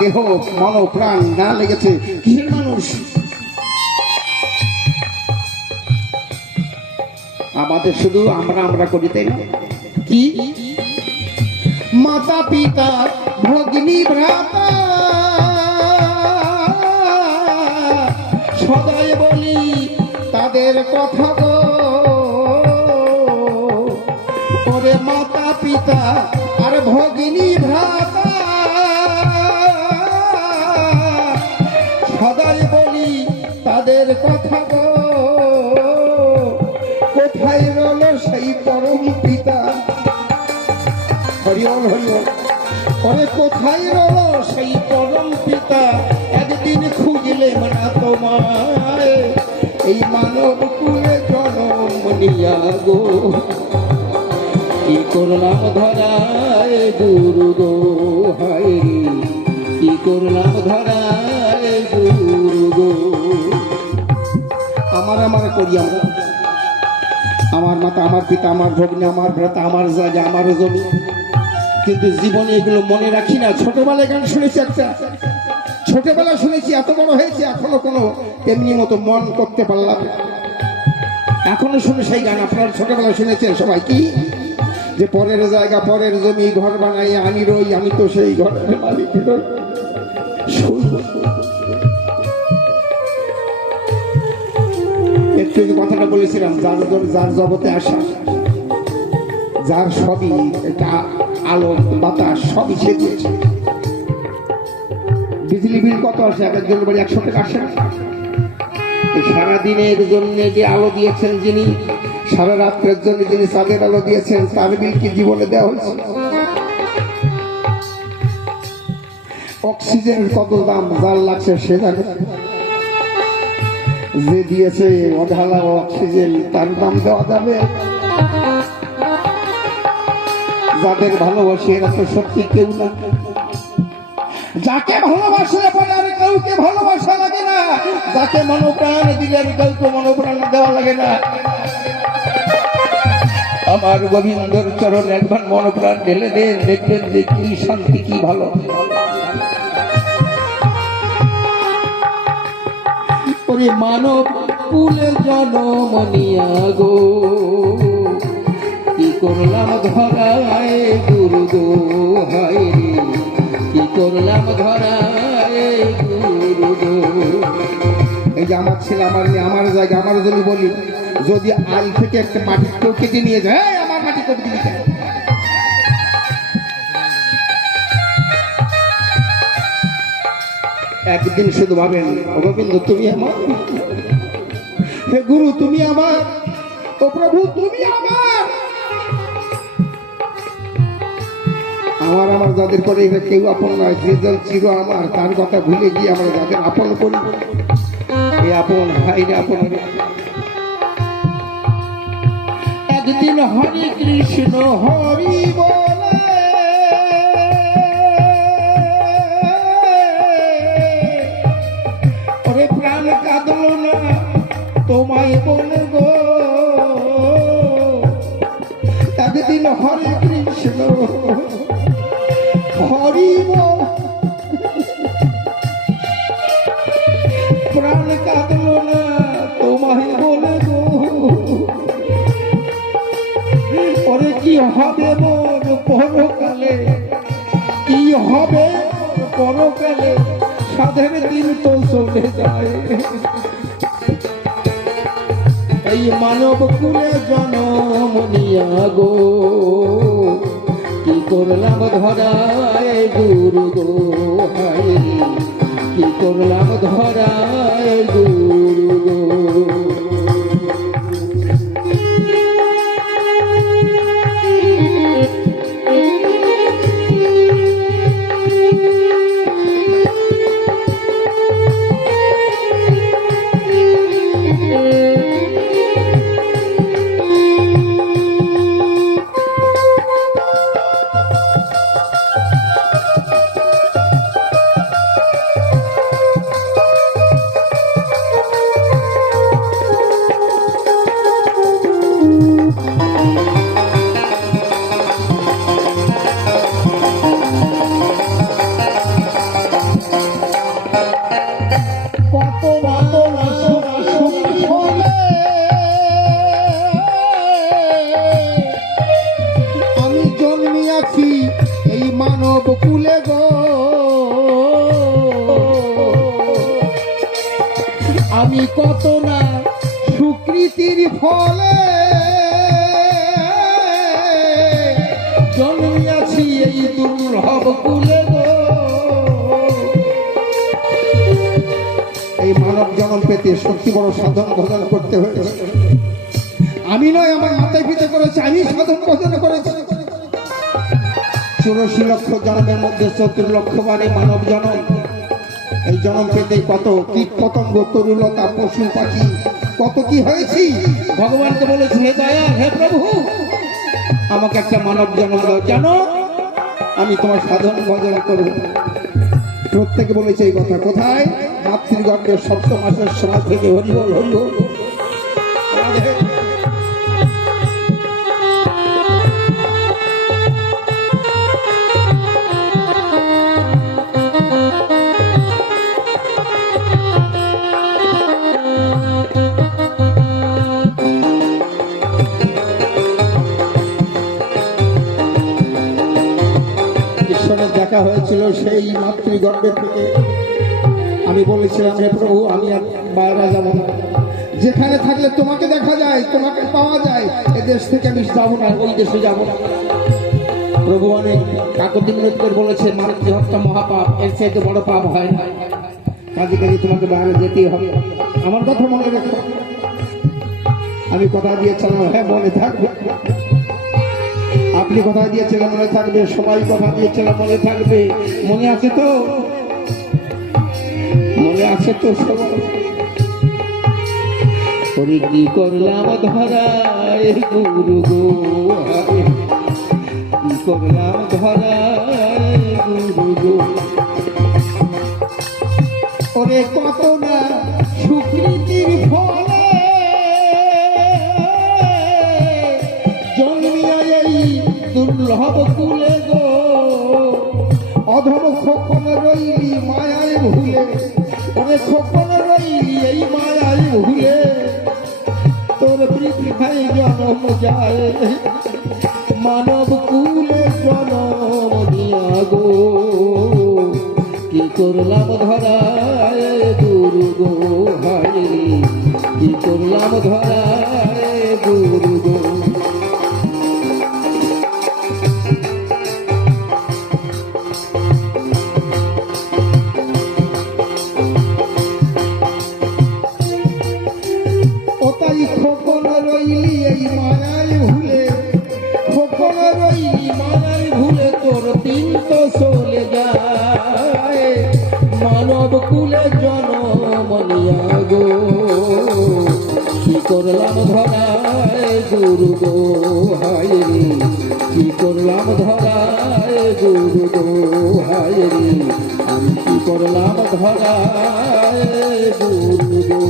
দেহ মন প্রাণ না লেগেছে কিসের মানুষ? আমাদের শুধু আমরা আমরা করি, তাই না? কি মাতা পিতা ভগ্নী ভ্রাতা সদাই বলি তাদের কথা গো। ওরে মাতা পিতা আর ভগ্নী ভ্রাতা সদাই বলি তাদের কথা গো। কোথায় রইল সেই পরম পিতা? হরিবল হরিবল। ওরে কোথায় রইল সেই পরম পিতা? একদিন খুঁজলেম না তোমায় এই মানব কুলে জনম নিয়া গো। কি করলাম ধরায় গুরু গো, হায় কি করলাম ধরায় গুরু গো। আমার করি আমরা, আমার মাতা আমার পিতা আমার ভগ্নী আমার ভ্রাতা আমার জায়গা আমার জমি, কিন্তু জীবনে এগুলো মনে রাখি না। ছোটবেলায় গান শুনেছি, একটা ছোটবেলা শুনেছি, এত বড় হয়েছে এখনো কোনো এমনি মতো মন করতে পারলাম। এখনো শুনে সেই গান আপনারা ছোটবেলা শুনেছেন সবাই, কি যে পরের জায়গা পরের জমি ঘর বানাই আমি রই, আমি তো সেই ঘরের মালিক নই। একটু কথাটা বলেছিলাম, যার জগতে আসা, যার সবই এটা আলো বাতাস সবই সে দিয়েছে। বিজলি বিল কত আসে? একজন বাড়ি 100 টাকা আসে না? এই সারাদিনের জন্য যে আলো দিয়েছেন যিনি, সারা রাত্রের জন্য যিনি চাঁদের আলো দিয়েছেন, তার বিল কি জীবনে দেওয়া হয়েছে? অক্সিজেনের কত দাম যার লাগছে সে জানে, যে দিয়েছে অঢালা অক্সিজেন তার দাম দেওয়া যাবে? যাদের ভালোবাসে এরা তো সত্যি কেউ না। যাকে ভালোবাসলে পরে আর কাউকে ভালোবাসা লাগে না, যাকে মনোপ্রাণ দিলে আর কাউকে মনোপ্রাণ দেওয়া লাগে না। আমার গোবিন্দর চরণ একবার মনোপ্রাণ ঢেলে দেন, দেখবেন যে কি শান্তি, কি ভালো। ওরে মানব কুলে জনম নিয়া গো, কি করলাম ধরায় গুরু গো, হায় কি করলাম ধরায় গুরু গো। এই যে আমার ছেলে আমার মেয়ে আমার জায়গা আমার জন্য বলি, যদি আল থেকে একটা মাটি কেউ কেটে নিয়ে যায়, আমার মাটি কেটে দিবি কেন? একদিন শুধু ভাবেন, ও গোবিন্দ তুমি আমার, হে গুরু তুমি আমার, ও প্রভু তুমি আমার। আমার যাদের করে কেউ আপন নয়, যে দল চির আমার, তার কথা ভুলে গিয়ে আমরা যাদের আপন করি, এই আপন ভাইরে আপন। একদিন হরে কৃষ্ণ হরি বলে ওরে প্রাণ কাঁদল না তোমায় বলে গো। একদিন হরে কৃষ্ণ হরি বল প্রাণ কাঁদল না তোমায় বলে গো। ওরে কি হবে মোর পরকালে, কি হবে পরকালে, সাধের দিন তো চলে যায়। এই মানব কুলে জনম নিয়া গো, কি করলাম ধরায় গুরু গো, হায় কি করলাম ধরায় গুরু গো। আমি কত না সুকৃতির ফলে জন্মিয়াছি এই দুর্লভ কুলে গো। এই মানব জন্ম পেতে সত্যি বড় সাধন ভজন করতে হয়েছে। আমি নয়, আমার মাথায় পিতা করেছে, আমি সাধন ভজন করেছি। 84 লক্ষ জন্মের মধ্যে 70 লক্ষ বারে মানব জন্ম। এই জন্ম পেতে কত কীট পতঙ্গ, তরুলতা, পশু পাখি কত কি হয়েছি। ভগবানকে বলেছি, হে দয়া, হে প্রভু, আমাকে একটা মানব জন্ম দাও, জানো আমি তোমার সাধন ভজন করব। প্রত্যেকে বলেছে এই কথা। কোথায়? মাতৃগর্ভের 7 মাসের সময় থেকে হরিবল হরিবল। ঈশ্বরের দেখা হয়েছিল সেই মাতৃগর্ভে থেকে। আমি বলেছিলাম, হে প্রভু, আমি আর বাইরে যাব না। যেখানে থাকলে তোমাকে দেখা যায়, তোমাকে পাওয়া যায়, এ দেশ থেকে আমি যাবো না, ওই দেশে যাব না। প্রভু অনেক কাকতি মিনতি বলেছে, মাতৃহত্যা মহাপাপ, এর চাইতে বড় পাপ হয় না। কাজে কাজে তোমাকে বাইরে যেতেই হবে। আমার কথা মনে রেখো। আমি কথা দিয়েছিলাম, হ্যাঁ মনে থাকবে। আপনি কথা দিয়েছিলেন মনে থাকবে, সবাই কথা দিয়েছিলাম মনে থাকবে। মনে আছে তো? মনে আছে তো সবাই? ওরে কি করলাম ধরায় গুরু গো, কি করলাম ধরায় গুরু গো। ওরে কত না সুকৃতির ফলে জন্মিয়া এই দুর্লভ কুলে গো। অধম খোকন রইলি মায়ায় ভুলে, ওরে খোকন রইলি এই মায়ায় ভুলে। তোর পৃথিবীর জন্ম যায় মানব কুলে জন্ম নিয়া গো। কি করলাম ধরায় গুরু গো, হায় কি করলাম ধরায় গুরু গো। খোকন রইলি এই মায়ায় ভুলে, খোকন রইলি মায়ায় ভুলে। তোর দিন তো চলে যায় মানব কুলে জন্ম নিয়া গো। কি করলাম ধরায় গুরু গো, হায় রে কি করলাম ধরায় গুরু গো, হায় রে আমি কি করলাম ধরায় গুরু গো।